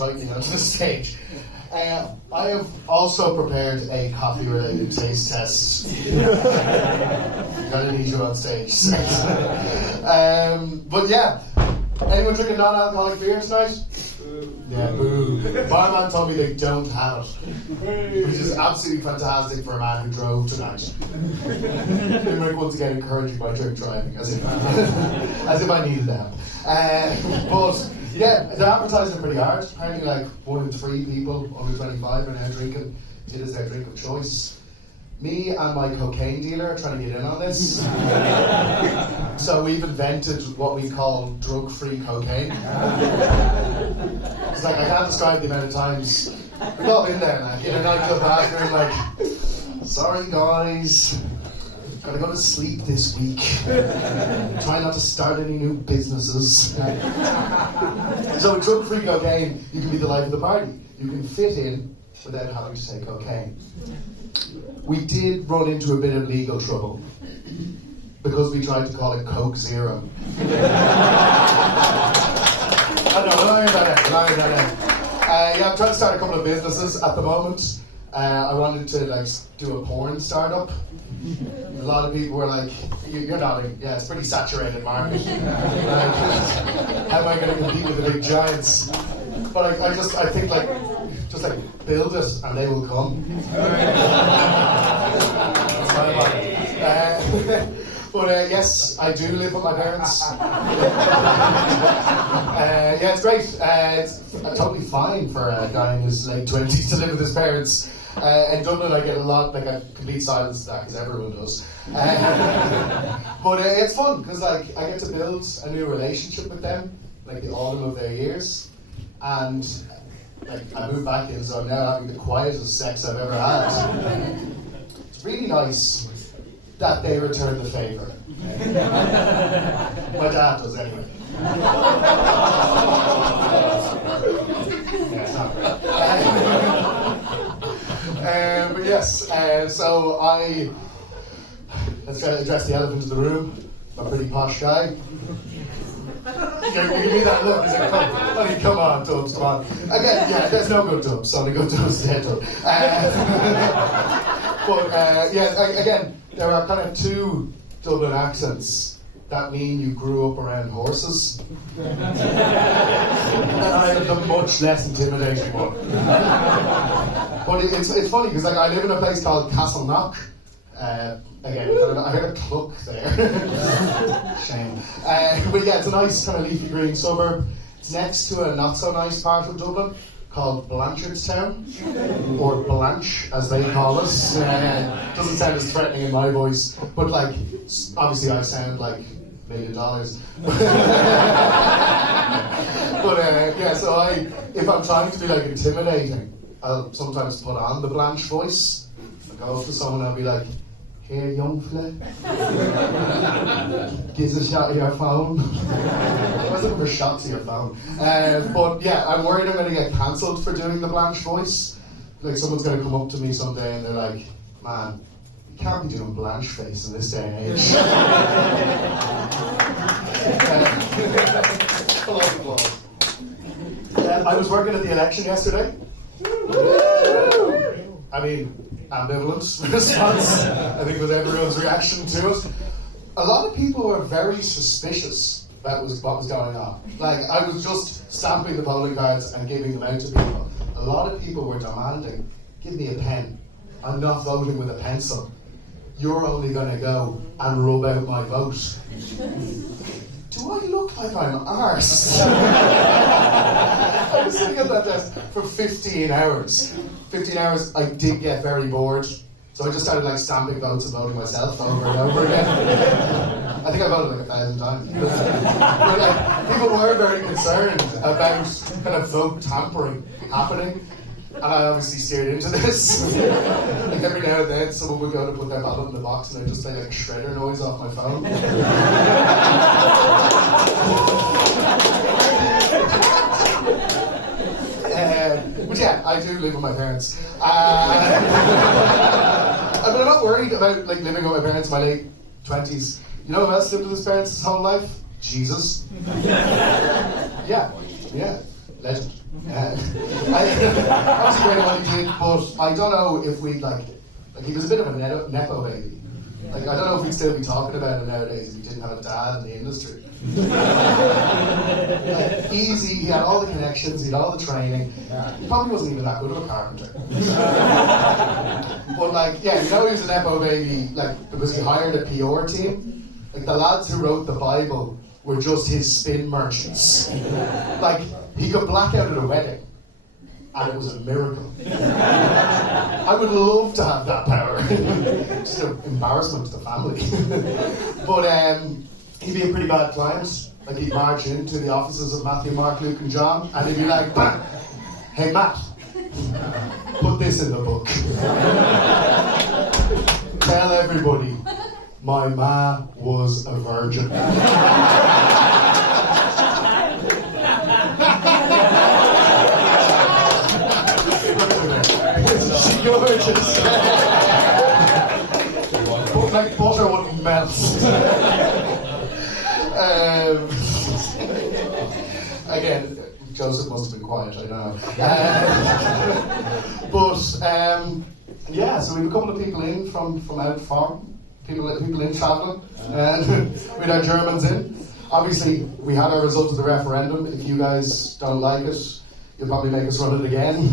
tightly onto the stage. I have also prepared a coffee-related taste test. I'm gonna need you on stage. But yeah, anyone drinking non-alcoholic beer tonight? Yeah, boo. Barman told me they don't have it, which is absolutely fantastic for a man who drove tonight. Limerick once again encouraging my drink driving, as if I needed them. But yeah, they're advertising pretty hard. Apparently, like 1 in 3 people under 25 are now drinking it as their drink of choice. Me and my cocaine dealer are trying to get in on this. So we've invented what we call drug-free cocaine. It's like, I can't describe the amount of times we've all been there, like, in a nightclub bathroom, like, sorry guys, gotta go to sleep this week. Try not to start any new businesses. So with drug-free cocaine, you can be the life of the party. You can fit in without having to take cocaine. We did run into a bit of legal trouble because we tried to call it Coke Zero. I know, lying about it. Yeah, I'm trying to start a couple of businesses at the moment. I wanted to do a porn startup. A lot of people were like, "You're nodding. Yeah, it's a pretty saturated market. How am I going to compete with the big giants?" But I think just build it and they will come. That's my mind. But yes, I do live with my parents. Yeah, it's great. It's totally fine for a guy in his late 20s to live with his parents. In Dublin, I get a lot, a complete silence attack, as everyone does. But it's fun because I get to build a new relationship with them, the autumn of their years, and I moved back in, so I'm now having the quietest sex I've ever had. It's really nice that they return the favour. My dad does anyway. Yeah, it's not great. But yes, so let's address the elephant in the room. I'm a pretty posh guy. You give me that look, is it? Come on, Dubs, come on. Again, yeah, there's no good Dubs, only good Dubs dead Dubs. But again, there are kind of 2 Dublin accents that mean you grew up around horses. And I am the much less intimidating one. But it's funny because I live in a place called Castleknock. Again, I heard a cluck there. Shame. But yeah, it's a nice kind of leafy green suburb. It's next to a not so nice part of Dublin called Blanchardstown, or Blanche as they call it. Doesn't sound as threatening in my voice, but obviously I sound like $1 million. But yeah, so if I'm trying to be intimidating, I'll sometimes put on the Blanche voice. I'll go up to someone and I'll be like, "Here, young fella, give us a shot of your phone." I was looking for shots of your phone. But yeah, I'm worried I'm going to get cancelled for doing the Blanche voice. Someone's going to come up to me someday and they're like, "Man, you can't be doing Blanche face in this day and age." I was working at the election yesterday. I mean, ambivalent response, I think, was everyone's reaction to it. A lot of people were very suspicious about what was going on. I was just stamping the polling cards and giving them out to people. A lot of people were demanding, "Give me a pen. I'm not voting with a pencil. You're only going to go and rub out my vote." Do I look like I'm arse? I was sitting at that desk for 15 hours. 15 hours, I did get very bored. So I just started stamping votes and voting myself over and over again. I think I voted 1,000 times. But people were very concerned about kind of vote tampering happening. And I obviously steered into this. Every now and then someone would go to put their ballot in the box and I'd just play a shredder noise off my phone. But yeah, I do live with my parents. But I'm not worried about living with my parents in my late 20s. You know who else lived with his parents his whole life? Jesus. Yeah, legend. Obviously great at what he did, but I don't know if we'd like he was a bit of a nepo baby. Like, I don't know if we'd still be talking about it nowadays if he didn't have a dad in the industry. Like, easy, he had all the connections, he had all the training. He probably wasn't even that good of a carpenter. But like, yeah, you know he was a nepo baby, like, because he hired a PR team. Like, the lads who wrote the Bible were just his spin merchants. Like, he could black out at a wedding, and it was a miracle. I would love to have that power. Just an embarrassment to the family. But he'd be a pretty bad client. Like, he'd march into the offices of Matthew, Mark, Luke and John, and he'd be like, bang! Hey Matt, put this in the book. Tell everybody, my ma was a virgin. She's gorgeous. But like butter wouldn't melt. Again, Joseph must have been quiet, I know. Yeah, so we have a couple of people in from out farm, people in travelling, and we had our Germans in. Obviously, we had our result of the referendum. If you guys don't like it, you'll probably make us run it again.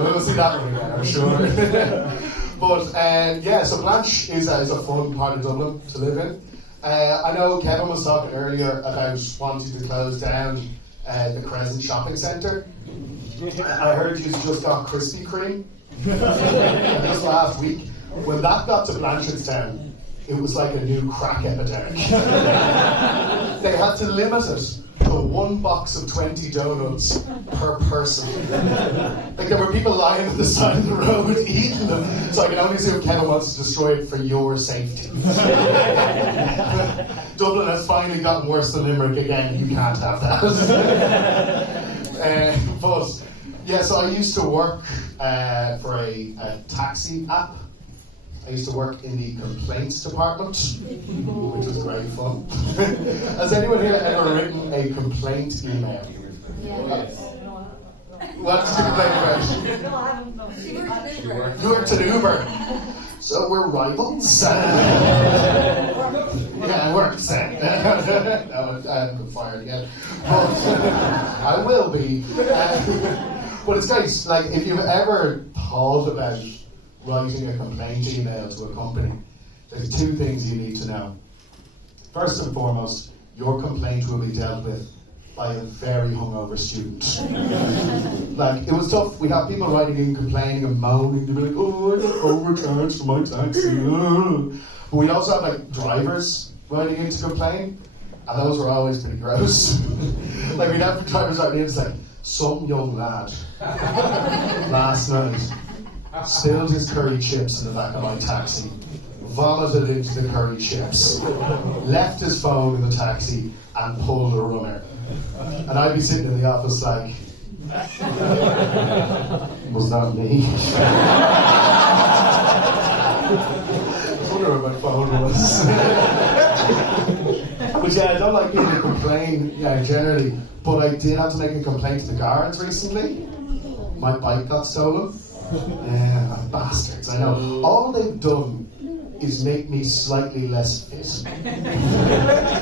We'll see that one again, I'm sure. But yeah, so Blanche is a fun part of Dublin to live in. I know Kevin was talking earlier about wanting to close down the Crescent Shopping Centre. I heard you just got Krispy Kreme just last week. When that got to Blanchardstown, it was like a new crack epidemic. They had to limit it to one box of 20 donuts per person. Like, there were people lying at the side of the road eating them. So I can only assume Kevin wants to destroy it for your safety. Dublin has finally gotten worse than Limerick again. You can't have that. But yeah, so I used to work for a taxi app. I used to work in the complaints department, which was great fun. Has anyone here ever written a complaint email? Yes. What did you complain about? No, I haven't. No. She worked at Uber. You worked at Uber. So we're rivals? Yeah, it works. No, I haven't been fired yet. But I will be. But it's great. Like, if you've ever thought about writing a complaint email to a company, there's two things you need to know. First and foremost, your complaint will be dealt with by a very hungover student. Like, it was tough. We had people writing in complaining and moaning. They'd be like, oh, I got overcharged for my taxi. But we also had like drivers writing in to complain, and those were always pretty gross. Like, we'd have drivers writing in, it's like, some young lad last night spilled his curry chips in the back of my taxi, vomited into the curry chips, left his phone in the taxi, and pulled a runner. And I'd be sitting in the office like, was that me? I was wondering where my phone was. But yeah, I don't like people to complain, generally, but I did have to make a complaint to the guards recently. My bike got stolen. Yeah, bastards, I know. All they've done is make me slightly less fit.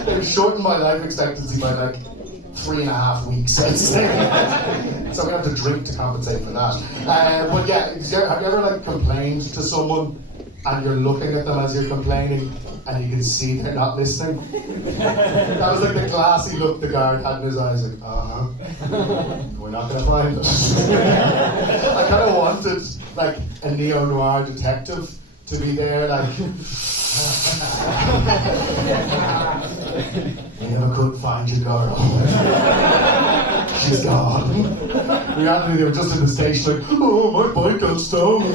They've shortened my life expectancy by like 3.5 weeks, I'd say. So we have to drink to compensate for that. But yeah, have you ever like complained to someone and you're looking at them as you're complaining and you can see they're not listening? That was like the classy look the guard had in his eyes, like, we're not going to find it. I kind of wanted like a neo-noir detective to be there, like, we never could find your girl. She's gone. Reality, they were just in the station like, oh, my bike got stolen.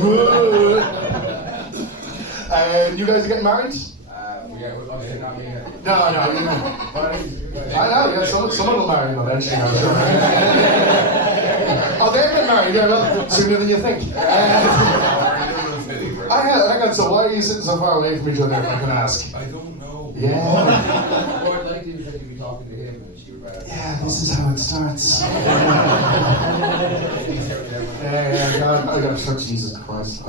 You guys are getting married? Okay, not me yet. No. I know, yeah, someone will marry them eventually, I'm sure. Oh, they're getting married, yeah, well, sooner than you think. Hang on, so why are you sitting so far away from each other, if I can ask? I don't know. Yeah. More likely because you'd be talking to him and she would rather. Yeah, yeah, this is how it starts. I got to Jesus Christ.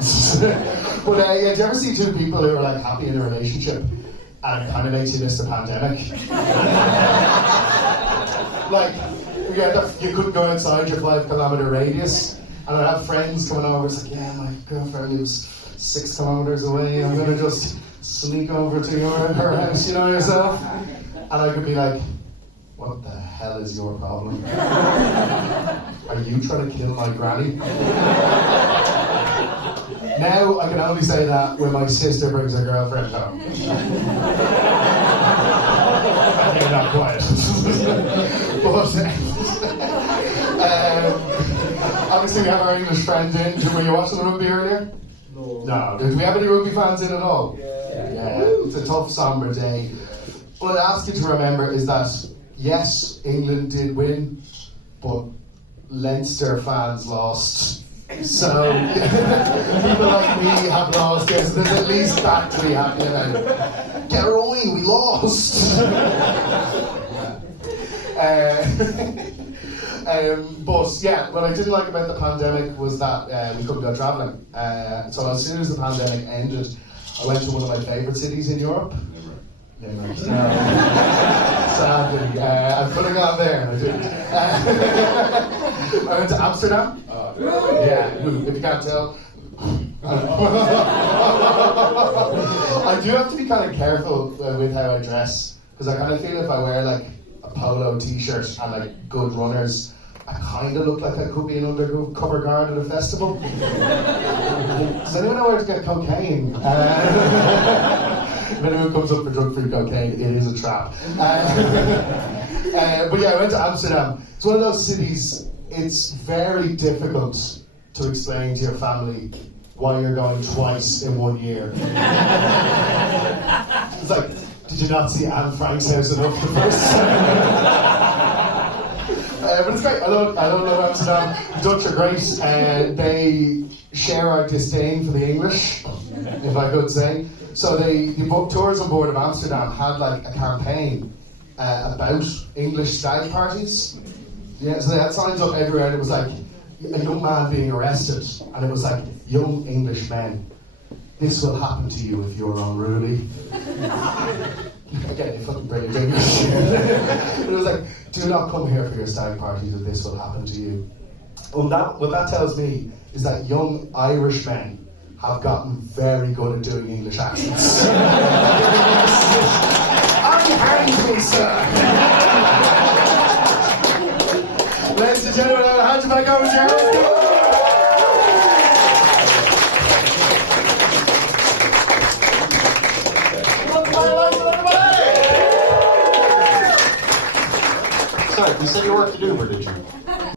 But yeah, do you ever see two people who are like happy in a relationship and it kind of makes you miss the pandemic? Like, you couldn't go outside your 5-kilometre radius, and I'd have friends coming over. It's like, yeah, my girlfriend lives 6 kilometres away. I'm gonna just sneak over to her house, you know yourself. And I could be like, what the hell is your problem? Are you trying to kill my granny? Now I can only say that when my sister brings her girlfriend home. I think not quiet. But obviously we have our English friends in. Were you watching the rugby earlier? No. Did we have any rugby fans in at all? Yeah. It's a tough, somber day. What I ask you to remember is that, yes, England did win, but Leinster fans lost. So, people like me have lost, yes, there's at least that to be happy about. Get rolling, we lost! But yeah, what I didn't like about the pandemic was that we couldn't go travelling. So as soon as the pandemic ended, I went to one of my favourite cities in Europe. Limerick. Sadly, I'm putting on there. I didn't. I went to Amsterdam. Yeah, if you can't tell. I do have to be kind of careful with how I dress, because I kind of feel if I wear like a polo t-shirt and like good runners, I kind of look like I could be an undercover guard at a festival. Does anyone know where to get cocaine? If anyone comes up for drug-free cocaine, it is a trap. But yeah, I went to Amsterdam. It's one of those cities, it's very difficult to explain to your family why you're going twice in 1 year. It's like, did you not see Anne Frank's house enough the first time? But it's great. I love Amsterdam. The Dutch are great. They share our disdain for the English, if I could say. So the tourism board of Amsterdam had like a campaign about English stag parties. Yeah, so they had signs up everywhere, and it was like a young man being arrested, and it was like, young English men, this will happen to you if you're unruly. Again, fucking brilliant English. It was like, do not come here for your stag parties, or this will happen to you. What that tells me is that young Irish men have gotten very good at doing English accents. I'm hanging, sir. Ladies and gentlemen, I'll hand you back over to your host. Sorry, you said you worked to do, or did you?